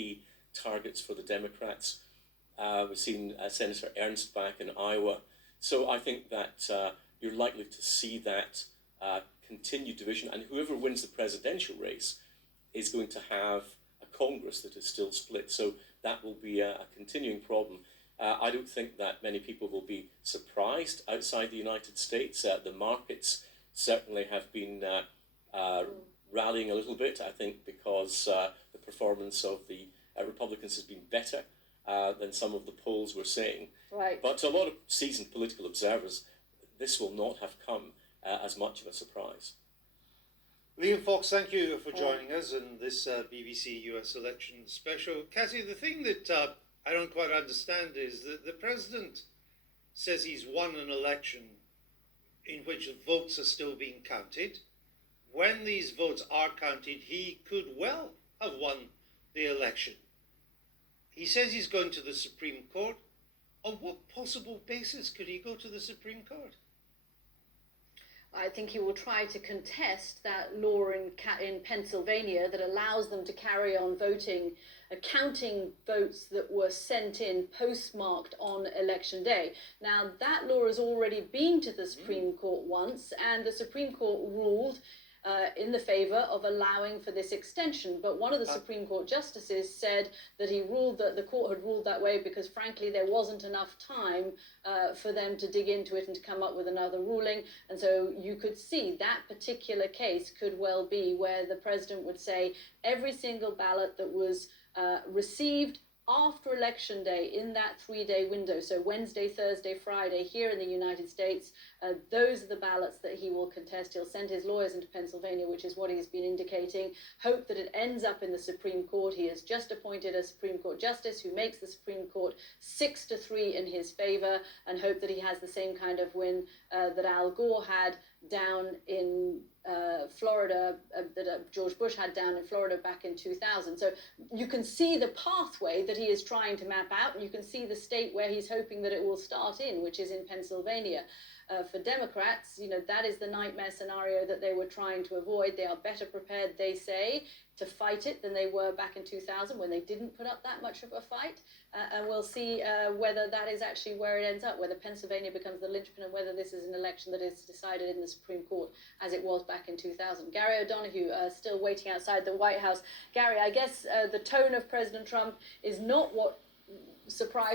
key targets for the Democrats. We've seen Senator Ernst back in Iowa. So I think that you're likely to see that continued division, and whoever wins the presidential race is going to have a Congress that is still split. So that will be a continuing problem. I don't think that many people will be surprised outside the United States. The markets certainly have been rallying a little bit, I think, because the performance of the Republicans has been better than some of the polls were saying. Right. But to a lot of seasoned political observers, this will not have come as much of a surprise. Liam Fox, thank you for joining us in this BBC US election special. Cassie, the thing that I don't quite understand is that the president says he's won an election in which the votes are still being counted. When these votes are counted, he could well have won the election. He says he's going to the Supreme Court. On what possible basis could he go to the Supreme Court? I think he will try to contest that law in Pennsylvania that allows them to carry on voting, counting votes that were sent in postmarked on election day. Now, that law has already been to the Supreme Court once, and the Supreme Court ruled in the favour of allowing for this extension. But one of the Supreme Court justices said that he ruled that the court had ruled that way because, frankly, there wasn't enough time for them to dig into it and to come up with another ruling. And so you could see that particular case could well be where the president would say every single ballot that was received after election day in that 3-day window, so Wednesday, Thursday, Friday, here in the United States, those are the ballots that he will contest. He'll send his lawyers into Pennsylvania, which is what he's been indicating, hope that it ends up in the Supreme Court. He has just appointed a Supreme Court justice who makes the Supreme Court 6-3 in his favor, and hope that he has the same kind of win that Al Gore had down in Florida, that George Bush had down in Florida back in 2000. So you can see the pathway that he is trying to map out, and you can see the state where he's hoping that it will start in, which is in Pennsylvania. For Democrats, that is the nightmare scenario that they were trying to avoid. They are better prepared, they say, to fight it than they were back in 2000 when they didn't put up that much of a fight. And we'll see whether that is actually where it ends up, whether Pennsylvania becomes the linchpin and whether this is an election that is decided in the Supreme Court as it was back in 2000. Gary O'Donoghue, still waiting outside the White House. Gary, I guess the tone of President Trump is not what surprised